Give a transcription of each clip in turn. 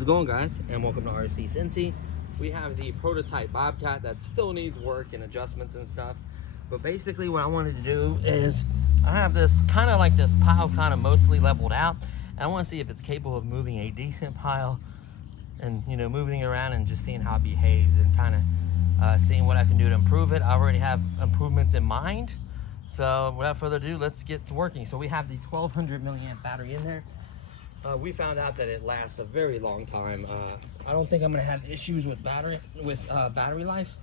How's it going, guys? And welcome to RC Cincy. We have the prototype Bobcat that still needs work and adjustments and stuff. But basically what I wanted to do is I have this kind of like this pile kind of mostly leveled out. And I want to see if it's capable of moving a decent pile and, you know, moving it around and just seeing how it behaves and kind of seeing what I can do to improve it. I already have improvements in mind. So without further ado, let's get to working. So we have the 1200 milliamp battery in there. We found out that it lasts a very long time. I don't think I'm gonna have issues with battery life.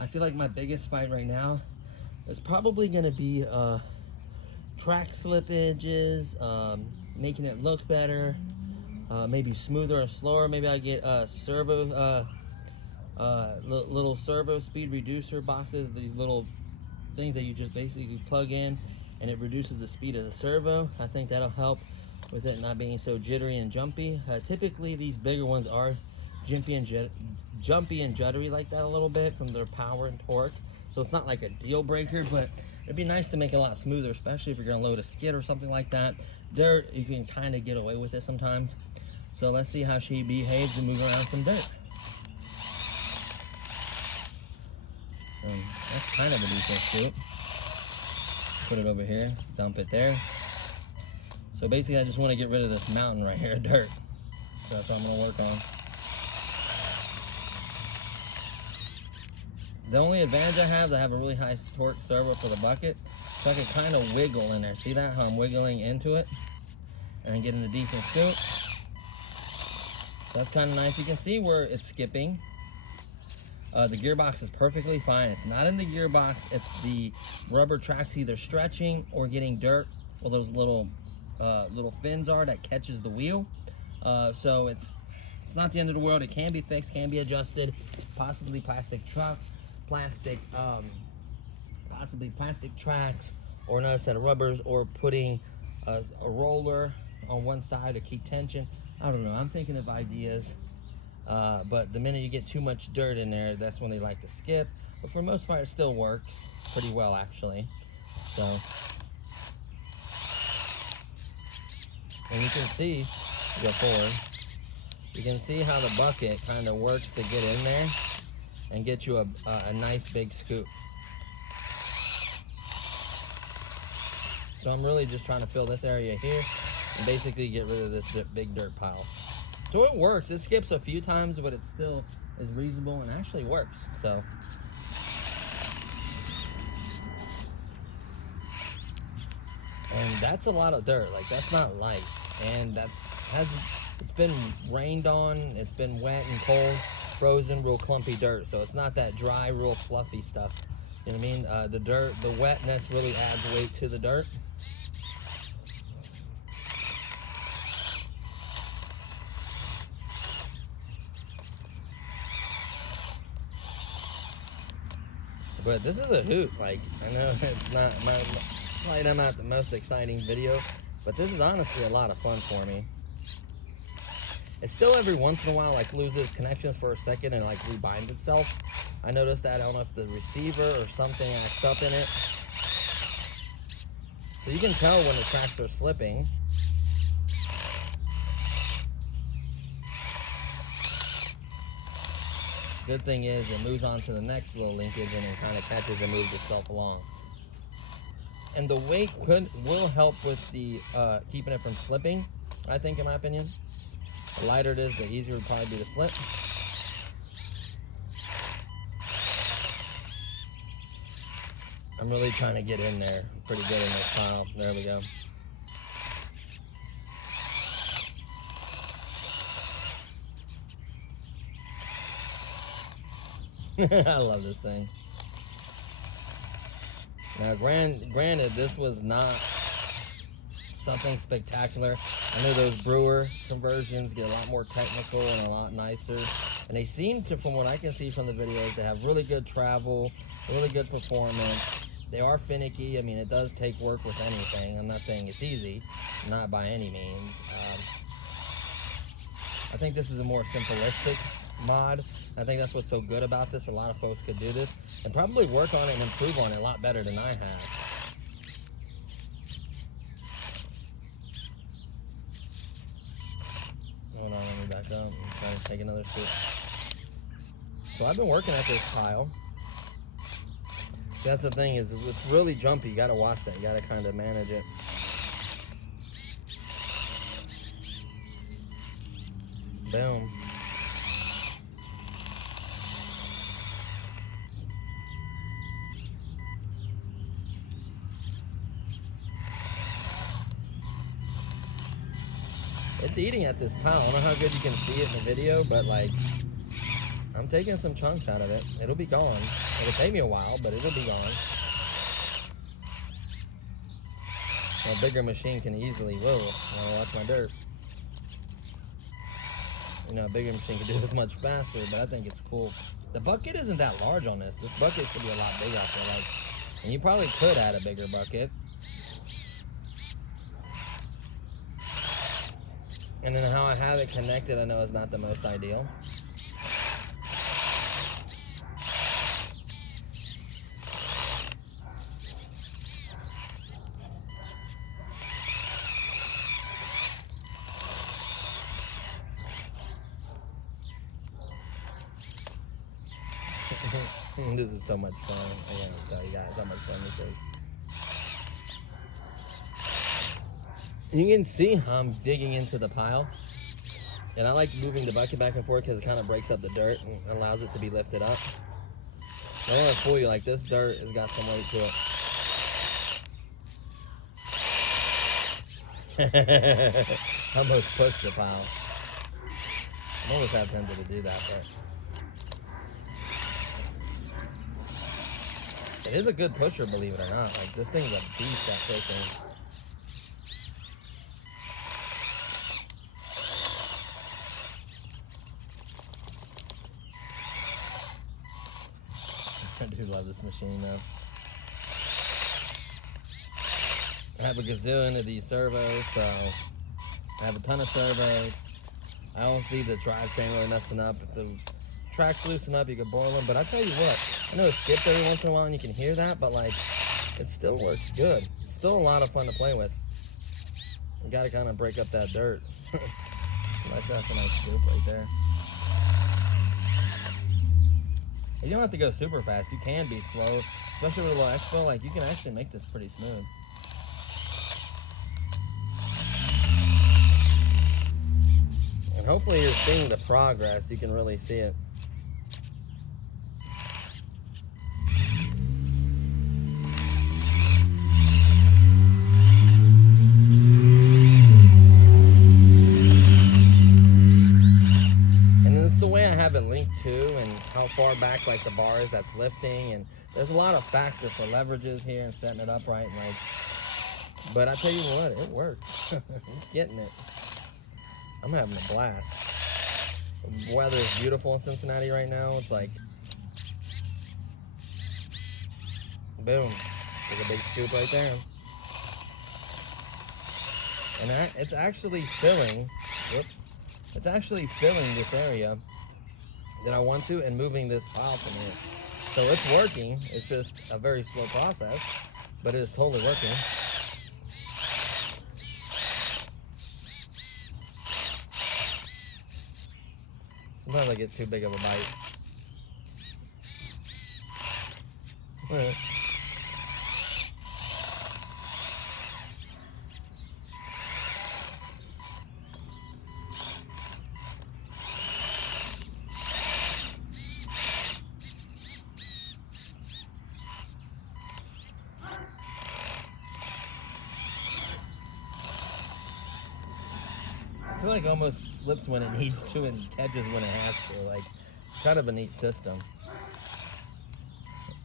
I feel like my biggest fight right now is probably gonna be track slippages, making it look better, maybe smoother or slower. Maybe I get servo, little servo speed reducer boxes. These little things that you just basically plug in, and it reduces the speed of the servo. I think that'll help with it not being so jittery and jumpy. Typically these bigger ones are jumpy and juddery like that a little bit from their power and torque, so it's not like a deal breaker, but it'd be nice to make it a lot smoother, especially if you're going to load a skid or something like that. Dirt, you can kind of get away with it sometimes. So let's see how she behaves and move around some dirt. So that's kind of a decent scoop. Put it over here, dump it there. So basically I just want to get rid of this mountain right here of dirt. So that's what I'm going to work on. The only advantage I have is I have a really high torque servo for the bucket. So I can kind of wiggle in there. See that? How I'm wiggling into it and getting a decent scoop. So that's kind of nice. You can see where it's skipping. The gearbox is perfectly fine. It's not in the gearbox. It's the rubber tracks either stretching or getting dirt. Well, those little fins are that catches the wheel. So it's not the end of the world. It can be fixed, can be adjusted. Possibly plastic trucks, possibly plastic tracks, or another set of rubbers, or putting a roller on one side to keep tension. I don't know. I'm thinking of ideas. But the minute you get too much dirt in there, that's when they like to skip. But for the most part, it still works pretty well, actually. So, and you can see, go forward, you can see how the bucket kind of works to get in there and get you a nice big scoop. So I'm really just trying to fill this area here and basically get rid of this big dirt pile. So it works. It skips a few times, but it still is reasonable and actually works. So and that's a lot of dirt. Like, that's not light, and it's been rained on, it's been wet and cold, frozen, real clumpy dirt. So it's not that dry, real fluffy stuff. You know what I mean? The dirt, the wetness really adds weight to the dirt. But this is a hoot. Like, I know it's not I'm not the most exciting video, but this is honestly a lot of fun for me. It still every once in a while like loses connections for a second and like rebinds itself. I noticed that. I don't know if the receiver or something acts up in it. So you can tell when the tracks are slipping. Good thing is it moves on to the next little linkage and it kind of catches and moves itself along. And the weight will help with the keeping it from slipping, I think, in my opinion. The lighter it is, the easier it would probably be to slip. I'm really trying to get in there pretty good in this pile. There we go. I love this thing. Now, granted, this was not something spectacular. I know those brewer conversions get a lot more technical and a lot nicer. And they seem to, from what I can see from the videos, to have really good travel, really good performance. They are finicky. I mean, it does take work with anything. I'm not saying it's easy, not by any means. I think this is a more simplistic mod. I think that's what's so good about this. A lot of folks could do this and probably work on it and improve on it a lot better than I have. Hold on. back up and try to take another scoop. So I've been working at this pile. That's the thing, is it's really jumpy. You gotta watch that. You gotta kind of manage it. Boom. It's eating at this pile. I don't know how good you can see it in the video, but like, I'm taking some chunks out of it. It'll be gone. It'll take me a while, but it'll be gone. A bigger machine can easily, whoa, now watch my dirt. You know, a bigger machine can do this much faster, but I think it's cool. The bucket isn't that large on this. This bucket should be a lot bigger, I feel like. And you probably could add a bigger bucket. And then how I have it connected, I know is not the most ideal. This is so much fun. I gotta tell you guys how much fun this is. You can see I'm digging into the pile. And I like moving the bucket back and forth because it kind of breaks up the dirt and allows it to be lifted up. I don't want to fool you, like this dirt has got some weight to it. I almost pushed the pile. I'm almost half tempted to do that, but it is a good pusher, believe it or not. Like, this thing's a beast at pushing. I do love this machine, though. I have a gazillion of these servos, so I have a ton of servos. I don't see the drivetrain really messing up. If the tracks loosen up, you can boil them. But I tell you what, I know it skips every once in a while and you can hear that, but like, it still works good. It's still a lot of fun to play with. You gotta kind of break up that dirt. That's a nice scoop right there. You don't have to go super fast. You can be slow, especially with a little expo. Like, you can actually make this pretty smooth. And hopefully you're seeing the progress. You can really see it. Linked to, and how far back like the bar is that's lifting, and there's a lot of factors for leverages here and setting it up right, and like, but I tell you what, it works. It's getting it. I'm having a blast. The weather is beautiful in Cincinnati right now. It's like, boom, there's a big scoop right there, and it's actually filling. Whoops, it's actually filling this area that I want to, and moving this pile from here. So it's working. It's just a very slow process, but it is totally working. Sometimes I get too big of a bite. I feel like it almost slips when it needs to and catches when it has to. Like, it's kind of a neat system.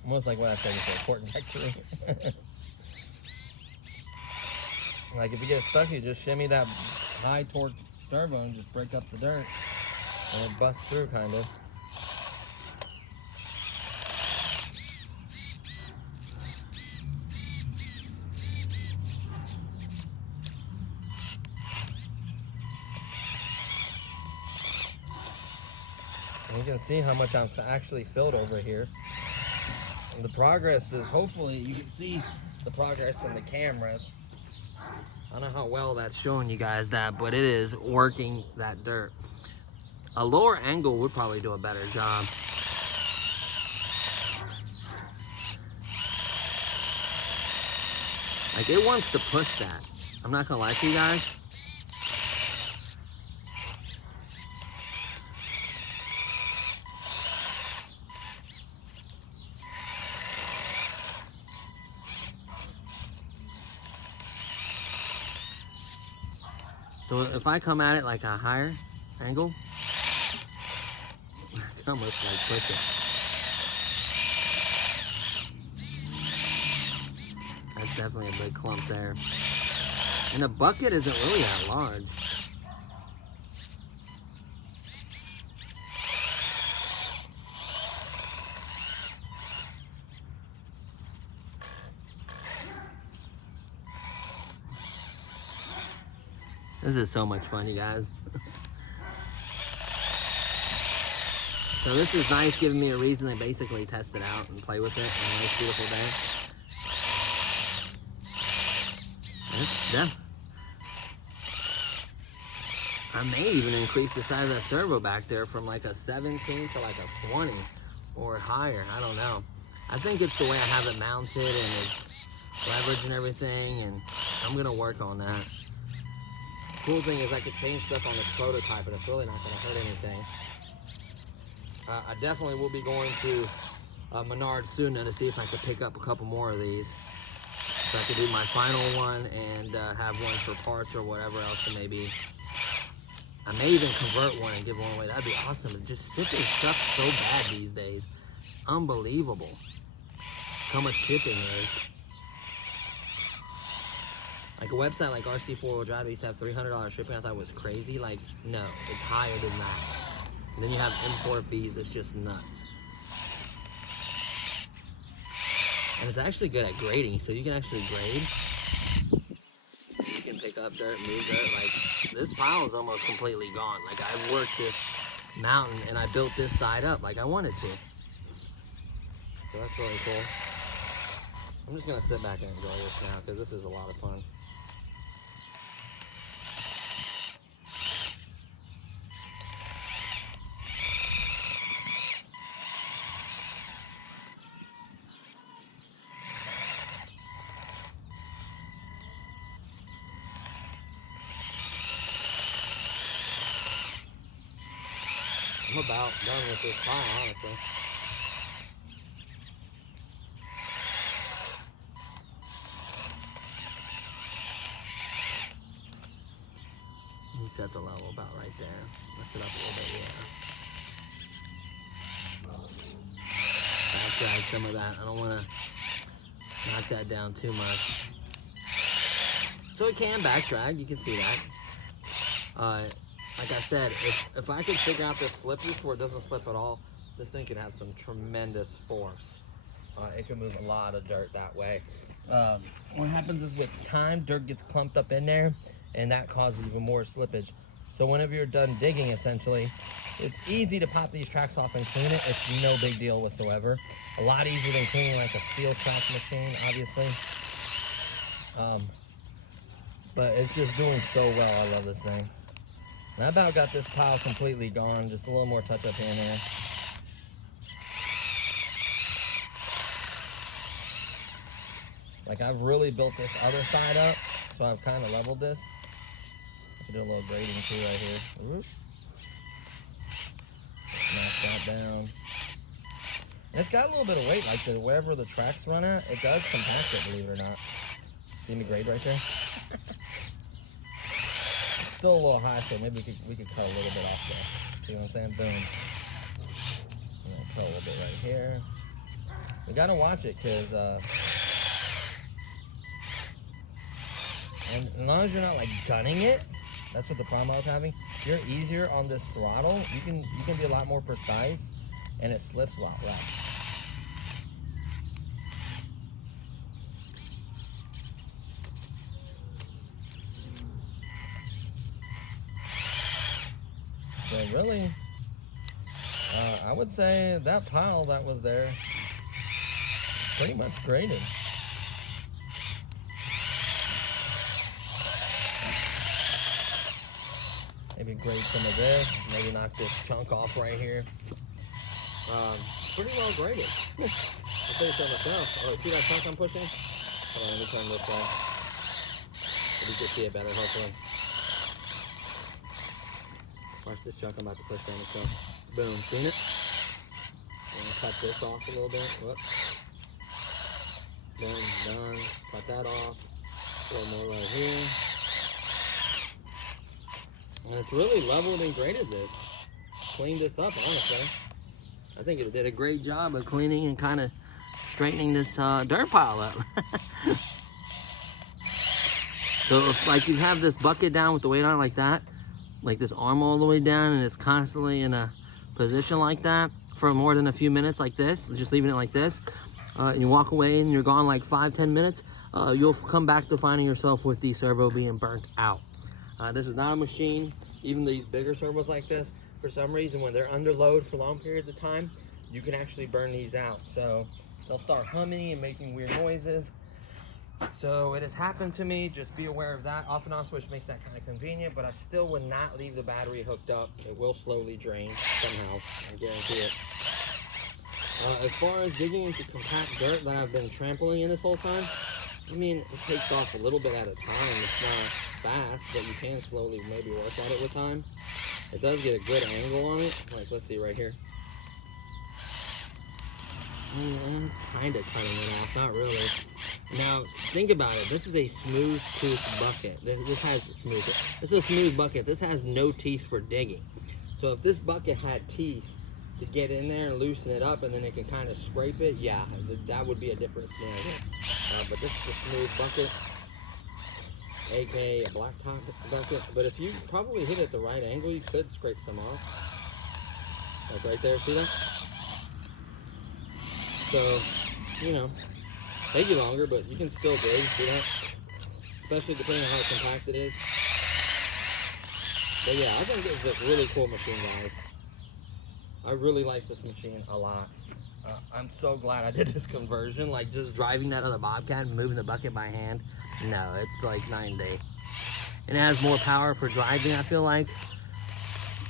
Almost like what I said before, port vectoring. Like, if you get stuck, you just shimmy that high torque servo and just break up the dirt. And it busts through, kind of. And you can see how much I'm actually filled over here. And the progress is, hopefully, you can see the progress in the camera. I don't know how well that's showing you guys that, but it is working that dirt. A lower angle would probably do a better job. Like, it wants to push that. I'm not gonna lie to you guys. So if I come at it like a higher angle, I can almost like push it. That's definitely a big clump there. And the bucket isn't really that large. This is so much fun, you guys. So this is nice, giving me a reason to basically test it out and play with it on a nice, beautiful day. Yeah. I may even increase the size of that servo back there from like a 17 to like a 20 or higher. I don't know. I think it's the way I have it mounted and it's leverage and everything, and I'm gonna work on that. Cool thing is I could change stuff on this prototype, and it's really not going to hurt anything. I definitely will be going to Menards soon to see if I could pick up a couple more of these. So I could do my final one and have one for parts or whatever else. And maybe I may even convert one and give one away. That'd be awesome. But just shipping stuff so bad these days. It's unbelievable how much shipping there is. Like a website like RC 4-wheel drive, I used to have $300 shipping. I thought it was crazy. Like, no, it's higher than that. And then you have import fees. It's just nuts. And it's actually good at grading, so you can actually grade. You can pick up dirt, move dirt. Like, this pile is almost completely gone. Like, I worked this mountain and I built this side up like I wanted to. So that's really cool. I'm just gonna sit back and enjoy this now because this is a lot of fun. I'm about done with this pile, honestly. You set the level about right there. Lift it up a little bit, yeah. Back drag some of that. I don't want to knock that down too much. So it can back drag, you can see that. Like I said, if I could figure out this slippage where it doesn't slip at all, this thing can have some tremendous force. It can move a lot of dirt that way. What happens is with time, dirt gets clumped up in there, and that causes even more slippage. So whenever you're done digging, essentially, it's easy to pop these tracks off and clean it. It's no big deal whatsoever. A lot easier than cleaning like a steel track machine, obviously. But it's just doing so well. I love this thing. And I about got this pile completely gone. Just a little more touch up here and there. Like, I've really built this other side up, so I've kind of leveled this. I can do a little grading too right here. Whoop. Knock that down. And it's got a little bit of weight, like wherever the tracks run at, it does compact it, believe it or not. See the grade right there? It's still a little high, so maybe we could cut a little bit off there. See what I'm saying? Boom. I'm gonna cut a little bit right here. We gotta watch it, cause and as long as you're not like gunning it, that's what the problem I was having. If you're easier on this throttle, you can be a lot more precise, and it slips a lot less. So really, I would say that pile that was there pretty much graded. Maybe grate some of this. Maybe knock this chunk off right here. Pretty well graded. I'll tell you so myself. Oh, see that chunk I'm pushing? Hold on, let me turn this off. So you can see it better, hopefully. Watch this chunk I'm about to push down the chunk. Boom, seen it? I'm gonna cut this off a little bit. Whoops. Boom, done. Cut that off. A little more right here. And it's really leveled and graded this. Cleaned this up, honestly. I think it did a great job of cleaning and kind of straightening this dirt pile up. So if like you have this bucket down with the weight on it like that, like this arm all the way down, and it's constantly in a position like that for more than a few minutes like this, just leaving it like this, and you walk away and you're gone like 5-10 minutes, you'll come back to finding yourself with the servo being burnt out. This is not a machine. Even these bigger servos like this, for some reason, when they're under load for long periods of time, you can actually burn these out. So they'll start humming and making weird noises. So it has happened to me. Just be aware of that. Off and on switch makes that kind of convenient, but I still would not leave the battery hooked up. It will slowly drain somehow, I guarantee it. As far as digging into compact dirt that I've been trampling in this whole time, I mean, it takes off a little bit at a time. It's not fast, but you can slowly maybe work at it with time. It does get a good angle on it. Like, let's see right here. It's kind of cutting it off, not really. Now, think about it. This is a smooth tooth bucket. This is a smooth bucket. This has no teeth for digging. So if this bucket had teeth to get in there and loosen it up, and then it can kind of scrape it, yeah, that would be a different scenario. But this is a smooth bucket, aka a blacktop bucket. But if you probably hit it at the right angle, you could scrape some off. Like right there, see that? So, you know, take you longer, but you can still dig, see that? Especially depending on how compact it is. But yeah, I think it's a really cool machine, guys. I really like this machine a lot. I'm so glad I did this conversion. Like, just driving that other Bobcat and moving the bucket by hand, no, it's like 9 day. And it has more power for driving, I feel like.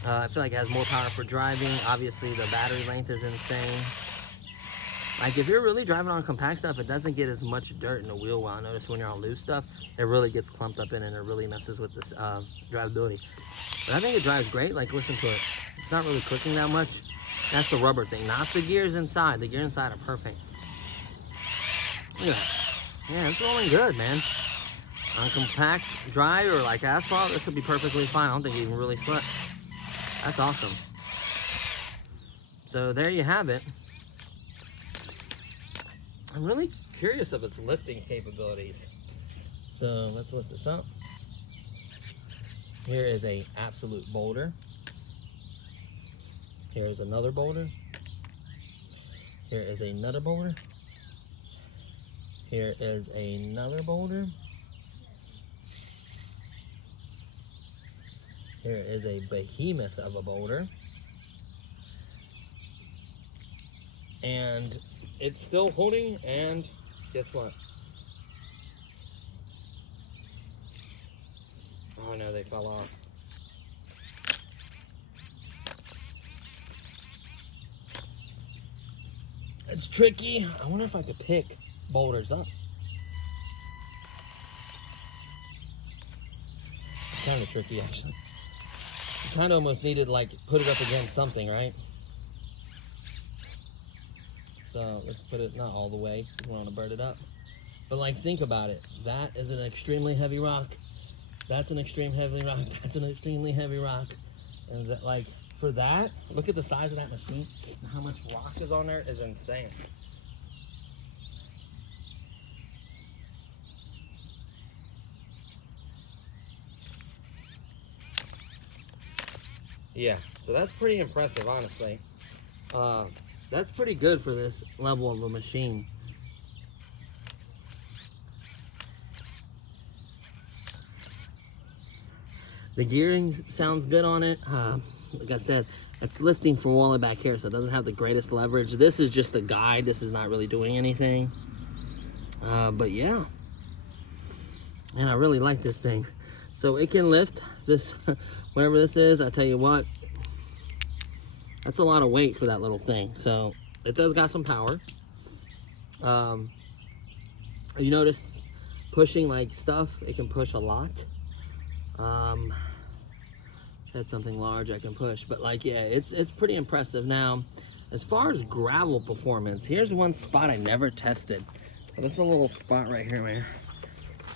It has more power for driving. Obviously, the battery length is insane. Like, if you're really driving on compact stuff, it doesn't get as much dirt in the wheel well. I notice when you're on loose stuff, it really gets clumped up in and it really messes with this drivability. But I think it drives great. Like, listen to it. It's not really clicking that much. That's the rubber thing, not the gears inside. The gears inside are perfect. Look at that. Yeah, it's rolling good, man. On compact, dry, or like asphalt, this would be perfectly fine. I don't think it even really sweat. That's awesome. So there you have it. I'm really curious of its lifting capabilities. So let's lift this up. Here is a absolute boulder. Here is another boulder. Here is another boulder. Here is another boulder. Here is a behemoth of a boulder. And it's still holding, and guess what? Oh no, they fell off. It's tricky. I wonder if I could pick boulders up. It's kind of tricky, actually. You kind of almost need to, like, put it up against something, right? So let's put it not all the way. We want to burn it up. But, like, think about it. That is an extremely heavy rock. That's an extreme heavy rock. That's an extremely heavy rock. And that, like, for that, look at the size of that machine and how much rock is on there is insane. Yeah, so that's pretty impressive, honestly. That's pretty good for this level of a machine. The gearing sounds good on it. Like I said, it's lifting from all the way back here, so it doesn't have the greatest leverage. This is just a guide. This is not really doing anything. But yeah. And I really like this thing. So it can lift this, whatever this is, I tell you what, that's a lot of weight for that little thing. So it does got some power. You notice pushing like stuff, it can push a lot. That's something large I can push, but like, yeah, it's pretty impressive. Now, as far as gravel performance, here's one spot I never tested. This is a little spot right here, man.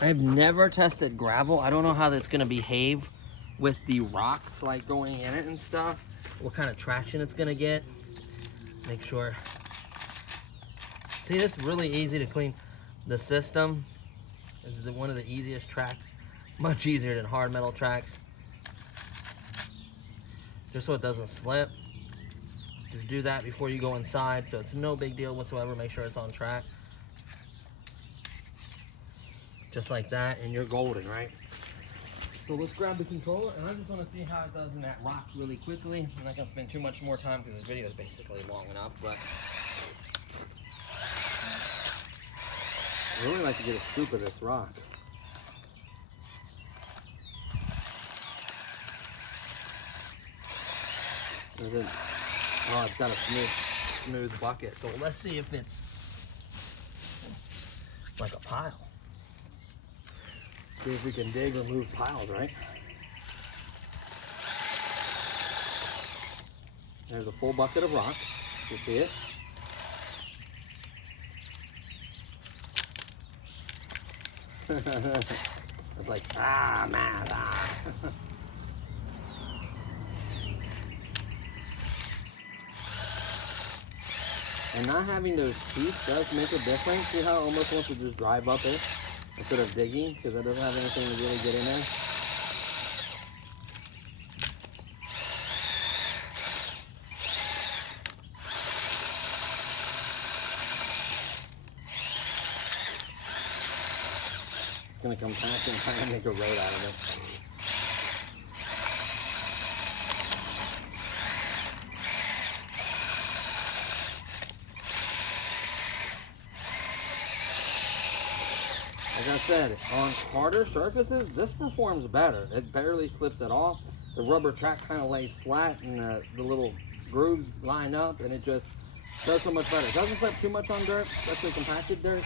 I've never tested gravel. I don't know how that's gonna behave with the rocks like going in it and stuff. What kind of traction it's gonna get. Make sure. See, it's really easy to clean. The system is one of the easiest tracks, much easier than hard metal tracks. Just so it doesn't slip. Just do that before you go inside, so it's no big deal whatsoever. Make sure it's on track. Just like that, and you're golden, right? So let's grab the controller, and I just want to see how it does in that rock really quickly. I'm not going to spend too much more time because this video is basically long enough, but I really like to get a scoop of this rock. Oh, it's got a smooth bucket. So let's see if it's like a pile. See if we can dig or move piles, right? There's a full bucket of rock. You see it? It's like, ah, man, ah. And not having those teeth does make a difference. See how it almost wants to just drive up it instead of digging, because it doesn't have anything to really get in there. It's gonna come back and try and make a road out of it. Like I said, on harder surfaces, this performs better. It barely slips at all. The rubber track kind of lays flat and the little grooves line up, and it just does so much better. It doesn't slip too much on dirt, especially compacted dirt,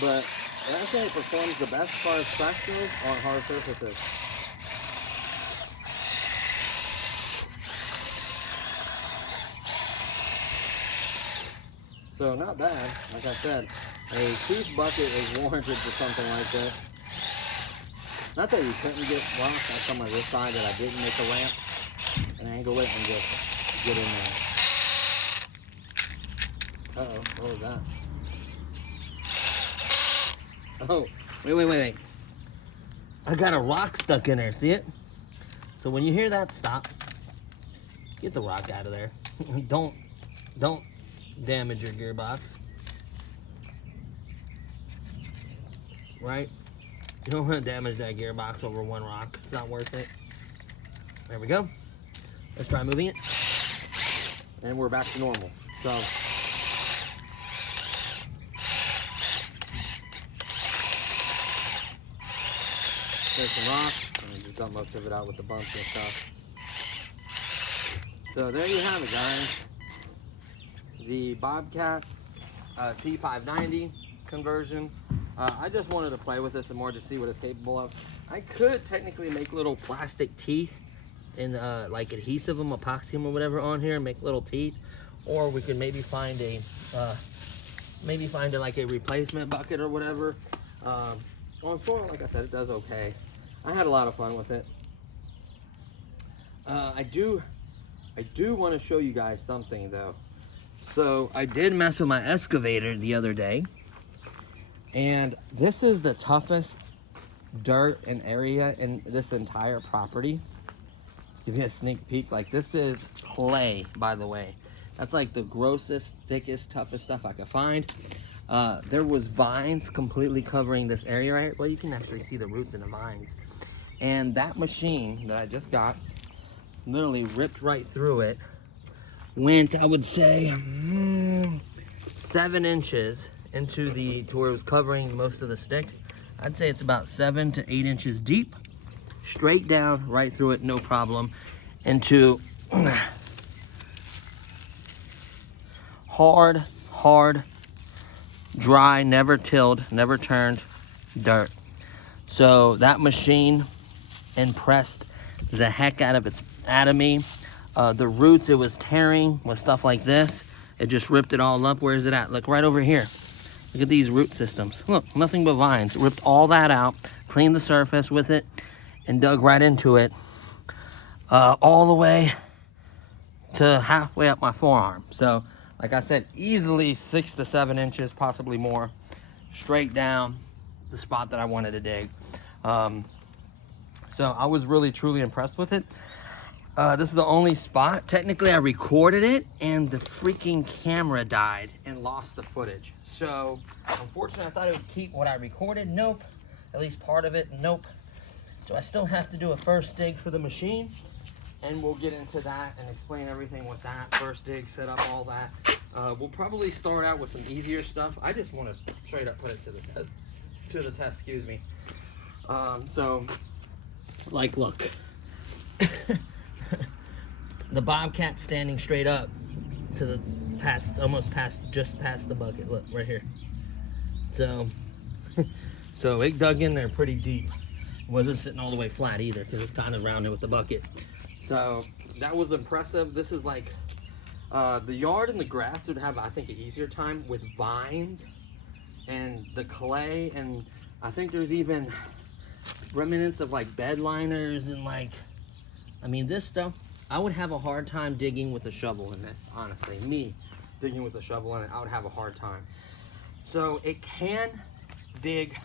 but I say it performs the best as far as track goes on hard surfaces. So not bad. Like I said, a tooth bucket is warranted for something like this. Not that you couldn't get rocks. That's on my this side that I didn't make a ramp and angle it and just get in there. Uh-oh, what was that? Oh, wait. I got a rock stuck in there, see it? So when you hear that, stop. Get the rock out of there. Don't damage your gearbox. Right? You don't want to damage that gearbox over one rock. It's not worth it. There we go. Let's try moving it. And we're back to normal. So there's some rock. I just dumped most of it out with the bumps and stuff. So there you have it, guys. The Bobcat T590 conversion. I just wanted to play with this some more to see what it's capable of. I could technically make little plastic teeth and like adhesive them, epoxy them or whatever on here and make little teeth, or we could maybe find a like a replacement bucket or whatever. On soil, like I said, it does okay. I had a lot of fun with it. I do want to show you guys something though. So I did mess with my excavator the other day, and this is the toughest dirt and area in this entire property. Let's give you a sneak peek. Like, this is clay, by the way. That's like the grossest, thickest, toughest stuff I could find. There was vines completely covering this area right here. Well, you can actually see the roots in the vines. And that machine that I just got literally ripped right through it. Went, I would say, 7 inches into to where it was covering most of the stick. I'd say it's about 7 to 8 inches deep. straight down, right through it, no problem, into hard, dry, never tilled, never turned dirt. So that machine impressed the heck out of me. The roots it was tearing with stuff like this, it just ripped it all up. Where is it at? Look right over here. Look at these root systems. Look, nothing but vines. Ripped all that out, cleaned the surface with it, and dug right into it, all the way to halfway up my forearm. So like I said, easily 6 to 7 inches, possibly more, straight down the spot that I wanted to dig. So I was really truly impressed with it. This is the only spot. Technically I recorded it and the freaking camera died and lost the footage. So unfortunately I thought it would keep what I recorded. Nope. At least part of it. Nope. So I still have to do a first dig for the machine, and we'll get into that and explain everything with that first dig, set up all that. We'll probably start out with some easier stuff. I just want to straight up put it to the test, excuse me. So like, look, the bobcat standing straight up to the just past the bucket. Look right here. So so it dug in there pretty deep. It wasn't sitting all the way flat either, because it's kind of rounded with the bucket. So that was impressive. This is like the yard and the grass would have, I think, an easier time with vines and the clay, and I think there's even remnants of like bed liners and like, I mean, this stuff, I would have a hard time digging with a shovel in this, honestly. Me digging with a shovel in it, I would have a hard time. So it can dig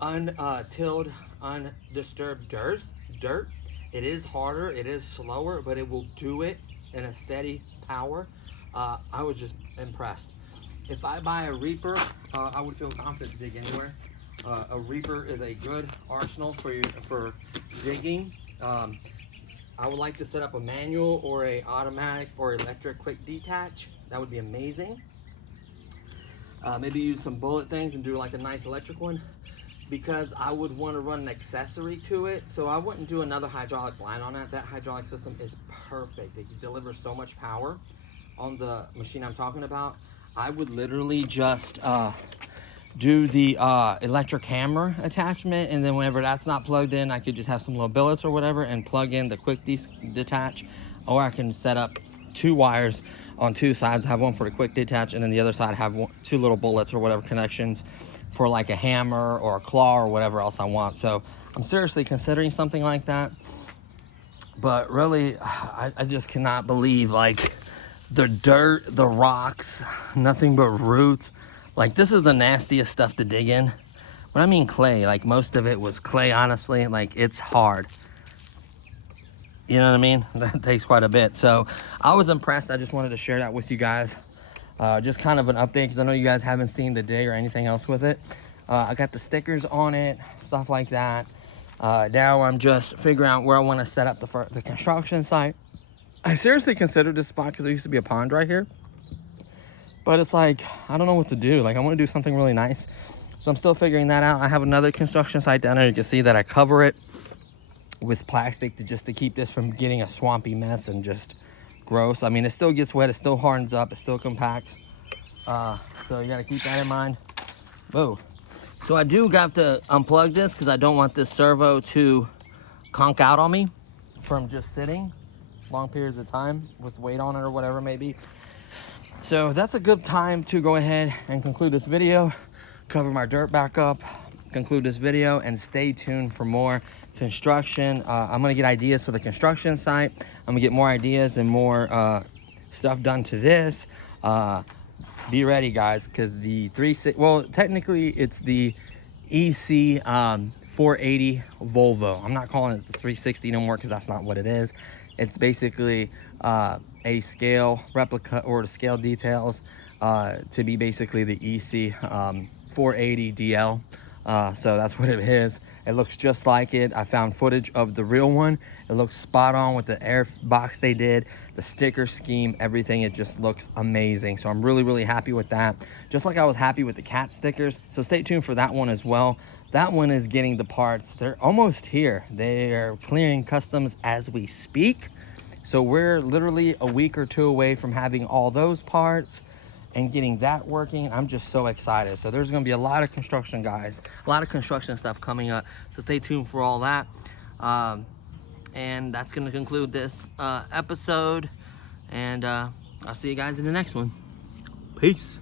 untilled, undisturbed dirt. It is harder, it is slower, but it will do it in a steady power. I was just impressed. If I buy a reaper, I would feel confident to dig anywhere. A reaper is a good arsenal for digging. I would like to set up a manual or a automatic or electric quick detach. That would be amazing. Maybe use some bullet things and do like a nice electric one, because I would want to run an accessory to it. So I wouldn't do another hydraulic line on it. That hydraulic system is perfect. It delivers so much power on the machine I'm talking about. I would literally just do the electric hammer attachment, and then whenever that's not plugged in, I could just have some little billets or whatever and plug in the quick detach, or I can set up 2 wires on 2 sides, have one for the quick detach, and then the other side have 2 little bullets or whatever connections for like a hammer or a claw or whatever else I want. So I'm seriously considering something like that. But really, I just cannot believe, like, the dirt, the rocks, nothing but roots. Like, this is the nastiest stuff to dig in. When I mean clay, like, most of it was clay, honestly. Like, it's hard. You know what I mean? That takes quite a bit. So I was impressed. I just wanted to share that with you guys. Just kind of an update, because I know you guys haven't seen the dig or anything else with it. I got the stickers on it, stuff like that. Now I'm just figuring out where I want to set up the construction site. I seriously considered this spot because there used to be a pond right here. But it's like, I don't know what to do. Like, I want to do something really nice. So I'm still figuring that out. I have another construction site down there. You can see that I cover it with plastic to keep this from getting a swampy mess and just gross. I mean, it still gets wet, it still hardens up, it still compacts. So you gotta keep that in mind. Whoa. So I do got to unplug this because I don't want this servo to conk out on me from just sitting long periods of time with weight on it or whatever it may be. So that's a good time to go ahead and conclude this video, cover my dirt back up, conclude this video, and stay tuned for more construction. I'm gonna get ideas for the construction site. I'm gonna get more ideas and more stuff done to this. Be ready, guys, because the technically it's the EC 480 Volvo. I'm not calling it the 360 no more, because that's not what it is. It's basically a scale replica, or the scale details to be basically the EC 480 DL. So that's what it is. It looks just like it. I found footage of the real one. It looks spot on with the air box they did, the sticker scheme, everything. It just looks amazing. So I'm really, really happy with that. Just like I was happy with the cat stickers. So stay tuned for that one as well. That one is getting the parts. They're almost here. They are clearing customs as we speak. So we're literally a week or two away from having all those parts and getting that working. I'm just so excited. So there's gonna be a lot of construction, guys, a lot of construction stuff coming up. So stay tuned for all that. And that's gonna conclude this episode. And I'll see you guys in the next one. Peace.